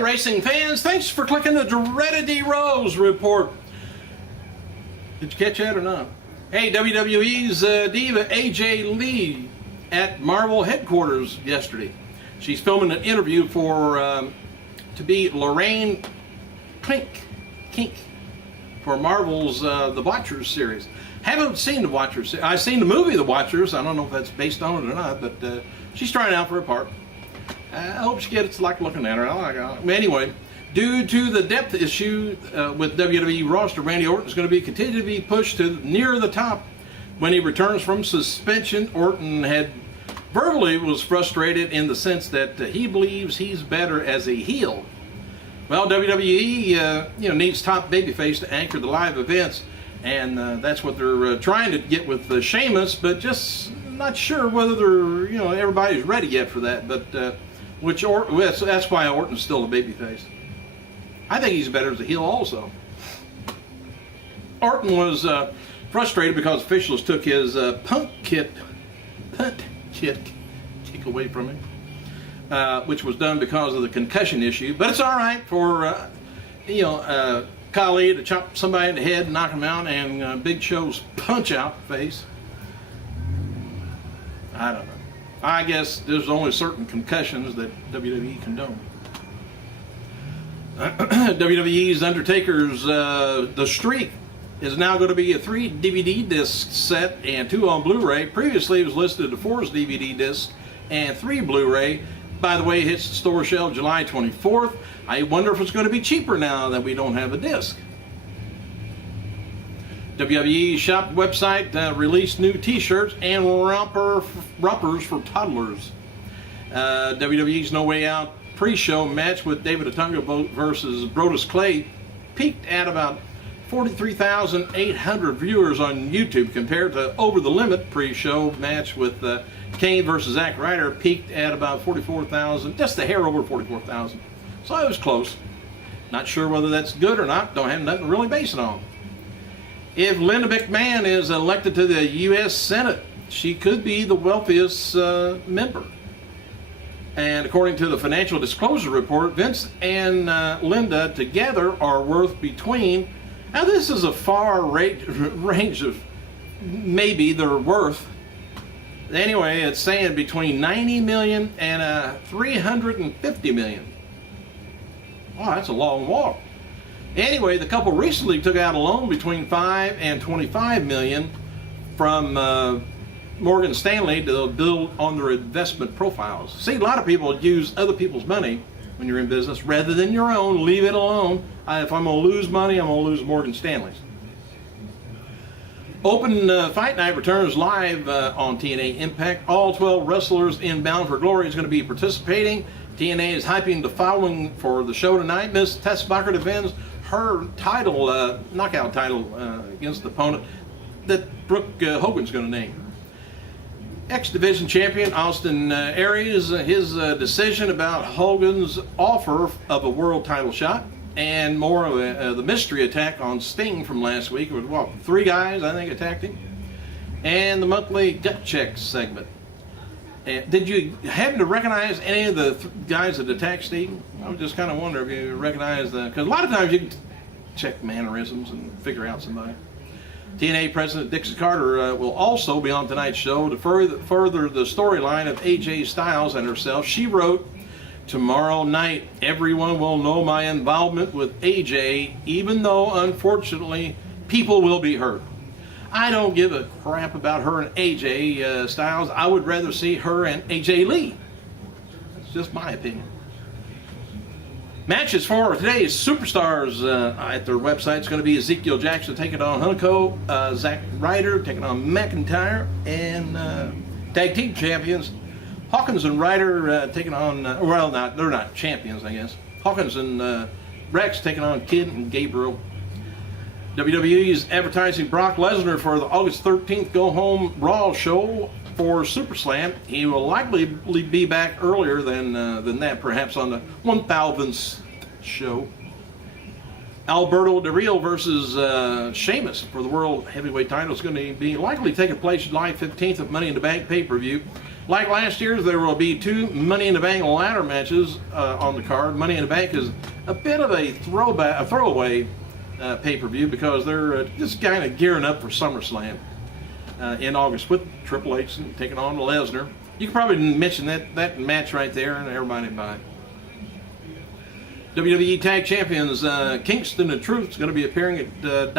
Hi, racing fans. Thanks for clicking the Dreaded D Rose report. Did you catch that or not? Hey, WWE's diva AJ Lee at Marvel headquarters yesterday. She's filming an interview for to be Lorraine Kink for Marvel's The Watchers series. Haven't seen The Watchers. I've seen the movie The Watchers. I don't know if that's based on it or not, but she's trying out for a part. I hope she gets like looking at her. I like her. Anyway, due to the depth issue with WWE roster, Randy Orton is going to continue to be pushed to near the top when he returns from suspension. Orton had verbally was frustrated in the sense that he believes he's better as a heel. Well, WWE needs top babyface to anchor the live events, and that's what they're trying to get with Sheamus, but just not sure whether they're everybody's ready yet for that. But that's why Orton's still a babyface. I think he's better as a heel also. Orton was frustrated because officials took his punt kick away from him, which was done because of the concussion issue. But it's all right for Khali to chop somebody in the head and knock him out, and Big Show's punch out face. I don't know. I guess there's only certain concussions that WWE condone. WWE's Undertaker's The Streak is now going to be a 3 DVD disc set and 2 on Blu-ray. Previously it was listed as 4 DVD discs and 3 Blu-ray. By the way, it hits the store shelf July 24th. I wonder if it's going to be cheaper now that we don't have a disc. WWE shop website released new t-shirts and rompers for toddlers. WWE's No Way Out pre-show match with David Otunga versus Brodus Clay peaked at about 43,800 viewers on YouTube, compared to Over the Limit pre-show match with Kane versus Zack Ryder peaked at about 44,000, just a hair over 44,000. So it was close. Not sure whether that's good or not. Don't have nothing to really base it on. If Linda McMahon is elected to the U.S. Senate, she could be the wealthiest member. And according to the Financial Disclosure Report, Vince and Linda together are worth between, now this is a far range of maybe they're worth. Anyway, it's saying between 90 million and 350 million. Wow, that's a long walk. Anyway, the couple recently took out a loan between 5 and 25 million from Morgan Stanley to build on their investment profiles. See, a lot of people use other people's money when you're in business rather than your own. Leave it alone. If I'm going to lose money, I'm going to lose Morgan Stanley's. Open Fight Night returns live on TNA Impact. All 12 wrestlers in Bound for Glory is going to be participating. TNA is hyping the following for the show tonight. Miss Tess Bachert defends her title, knockout title against the opponent that Brooke Hogan's going to name. X-Division champion Austin Aries, his decision about Hogan's offer of a world title shot, and more of the mystery attack on Sting from last week. It was 3 guys, I think, attacked him. And the monthly gut check segment. Did you happen to recognize any of the guys that attacked Sting? I was just kind of wondering if you recognize that, because a lot of times you can check mannerisms and figure out somebody. TNA President Dixie Carter will also be on tonight's show to further the storyline of AJ Styles and herself. She wrote, "Tomorrow night, everyone will know my involvement with AJ, even though, unfortunately, people will be hurt. I don't give a crap about her and AJ Styles. I would rather see her and AJ Lee." That's just my opinion. Matches for today's superstars at their website is going to be Ezekiel Jackson taking on Hunico, Zack Ryder taking on McIntyre, and tag team champions Hawkins and Ryder taking on, they're not champions, I guess. Hawkins and Rex taking on Kidd and Gabriel. WWE is advertising Brock Lesnar for the August 13th Go Home Raw show for SuperSlam. He will likely be back earlier than that, perhaps on the 1000th show. Alberto Del Rio versus Sheamus for the World Heavyweight title is going to be likely taking place July 15th at Money in the Bank pay-per-view. Like last year's, there will be 2 Money in the Bank ladder matches on the card. Money in the Bank is a bit of a throwaway pay-per-view because they're just kind of gearing up for SummerSlam in August with Triple H and taking on Lesnar. You can probably mention that match right there and everybody buy it. WWE Tag Champions Kingston and Truth is going to be appearing at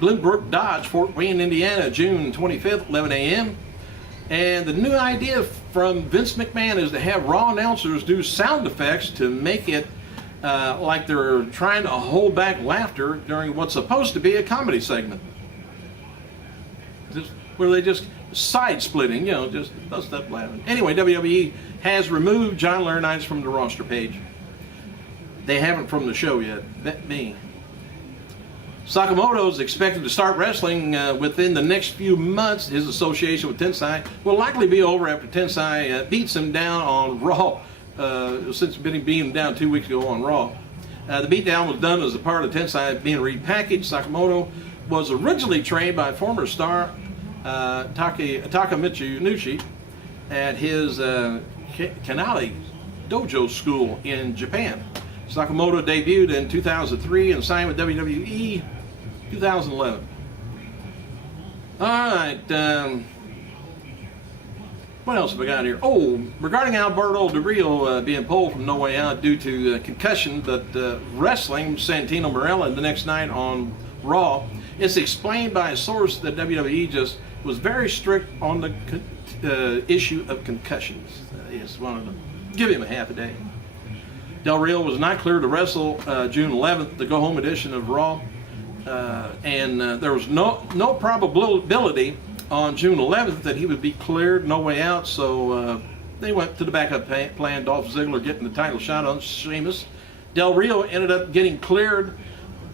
Glenbrook Dodge, Fort Wayne, Indiana, June 25th, 11 a.m. And the new idea from Vince McMahon is to have Raw announcers do sound effects to make it like they're trying to hold back laughter during what's supposed to be a comedy segment. Where they just side-splitting, just bust up laughing. Anyway, WWE has removed John Laurinaitis from the roster page. They haven't from the show yet. Bet me. Sakamoto is expected to start wrestling within the next few months. His association with Tensai will likely be over after Tensai beats him down on Raw, since beating him down 2 weeks ago on Raw. The beatdown was done as a part of Tensai being repackaged. Sakamoto was originally trained by former star Takamitsu Nushi at his Kanali Dojo school in Japan. Sakamoto debuted in 2003 and signed with WWE 2011. All right, what else have we got here? Oh, regarding Alberto Del Rio being pulled from No Way Out due to concussion, but wrestling Santino Marella the next night on Raw, it's explained by a source that WWE just was very strict on the issue of concussions. It's one of them. Give him a half a day. Del Rio was not cleared to wrestle June 11th, the go-home edition of Raw, and there was no probability on June 11th that he would be cleared, No Way Out, so they went to the backup plan, Dolph Ziggler getting the title shot on Sheamus. Del Rio ended up getting cleared,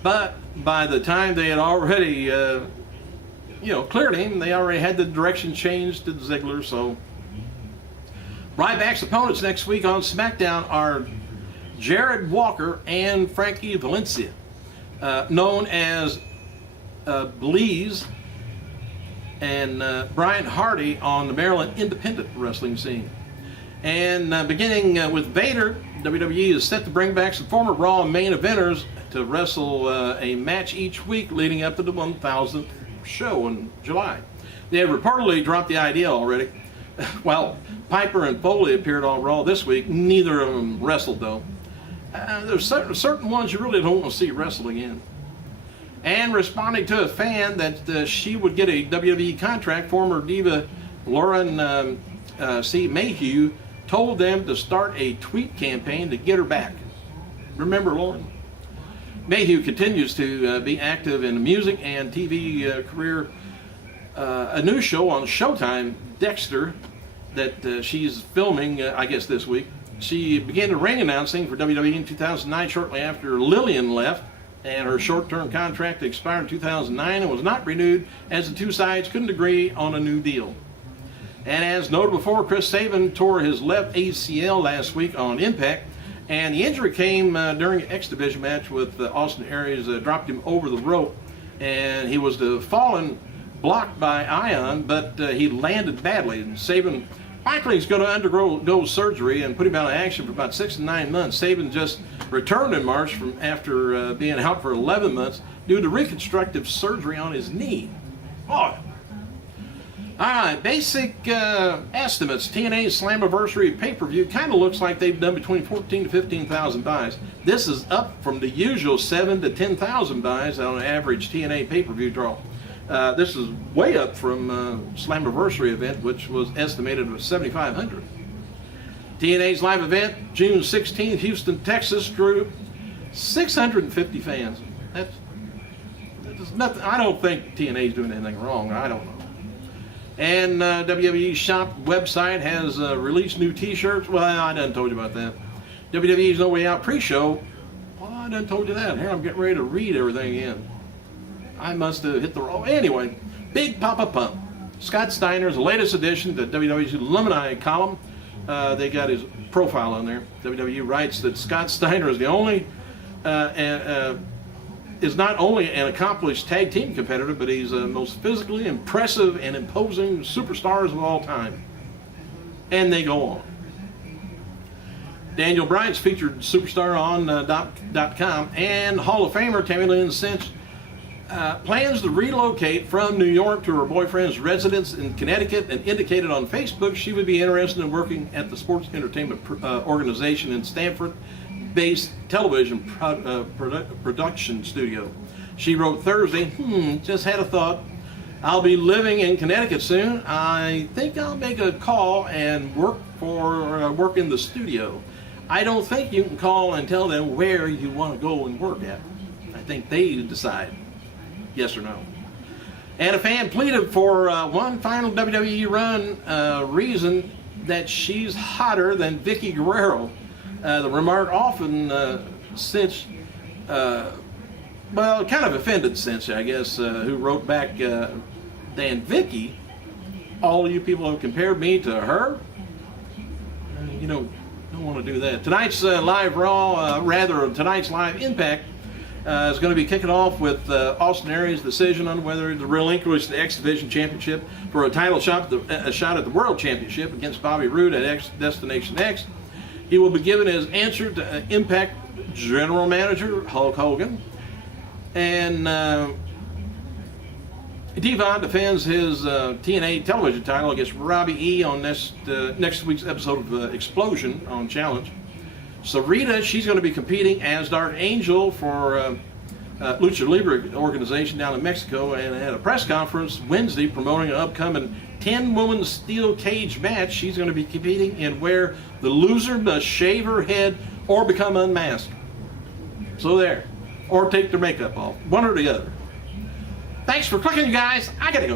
but by the time they had already, cleared him, they already had the direction changed to Ziggler, so. Ryback's opponents next week on SmackDown are Jared Walker and Frankie Valencia, known as Bleeze and Brian Hardy on the Maryland independent wrestling scene. And beginning with Vader, WWE is set to bring back some former Raw main eventers to wrestle a match each week leading up to the 1000th show in July. They have reportedly dropped the idea already. While Piper and Foley appeared on Raw this week, neither of them wrestled though. There's certain ones you really don't want to see wrestle again. And responding to a fan that she would get a WWE contract, former diva Lauren C. Mayhew told them to start a tweet campaign to get her back. Remember Lauren? Mayhew continues to be active in the music and TV career. A new show on Showtime, Dexter, that she's filming, I guess this week. She began the ring announcing for WWE in 2009, shortly after Lillian left, and her short-term contract expired in 2009 and was not renewed as the two sides couldn't agree on a new deal. And as noted before, Chris Sabin tore his left ACL last week on Impact, and the injury came during an X Division match with Austin Aries, dropped him over the rope, and he was to fallen blocked by Ion, but he landed badly, and Sabin likely is going to undergo surgery and put him out of action for about 6 to 9 months. Sabin just returned in March from after being out for 11 months due to reconstructive surgery on his knee. Boy. All right, basic estimates. TNA's Slammiversary pay-per-view kind of looks like they've done between 14,000 to 15,000 buys. This is up from the usual 7,000 to 10,000 buys on an average TNA pay-per-view draw. This is way up from Slammiversary event, which was estimated at 7,500. TNA's live event, June 16th, Houston, Texas, drew 650 fans. That's nothing. I don't think TNA's doing anything wrong. I don't know. And WWE's shop website has released new T-shirts. Well, I done told you about that. WWE's No Way Out pre-show. Well, I done told you that. Here, I'm getting ready to read everything in. I must have hit the wrong. Anyway, Big Papa Pump. Scott Steiner's latest addition to WWE's alumni column. They got his profile on there. WWE writes that Scott Steiner is the only, is not only an accomplished tag team competitor, but he's the most physically impressive and imposing superstars of all time. and they go on. Daniel Bryan's featured superstar on .com, and Hall of Famer Tammy Lynn Cinch plans to relocate from New York to her boyfriend's residence in Connecticut, and indicated on Facebook she would be interested in working at the sports entertainment organization in Stanford-based television production studio. She wrote Thursday, just had a thought. I'll be living in Connecticut soon. I think I'll make a call and work in the studio. I don't think you can call and tell them where you want to go and work at. I think they decide yes or no. And a fan pleaded for one final WWE run reason that she's hotter than Vicky Guerrero. The remark often Cinch, well, kind of offended Cinch, I guess, who wrote back, than Vicky, all of you people have compared me to her. You don't want to do that. Tonight's live Raw, tonight's live Impact is going to be kicking off with Austin Aries' decision on whether to relinquish the X Division Championship for a title shot at the World Championship against Bobby Roode at Destination X. He will be given his answer to Impact General Manager Hulk Hogan. And Devon defends his TNA television title against Robbie E on next week's episode of Explosion on Challenge. Sarita, she's going to be competing as Dark Angel for Lucha Libre organization down in Mexico, and at a press conference Wednesday promoting an upcoming 10-woman steel cage match. She's going to be competing in where the loser must shave her head or become unmasked. So there. Or take their makeup off. One or the other. Thanks for clicking, you guys. I gotta go.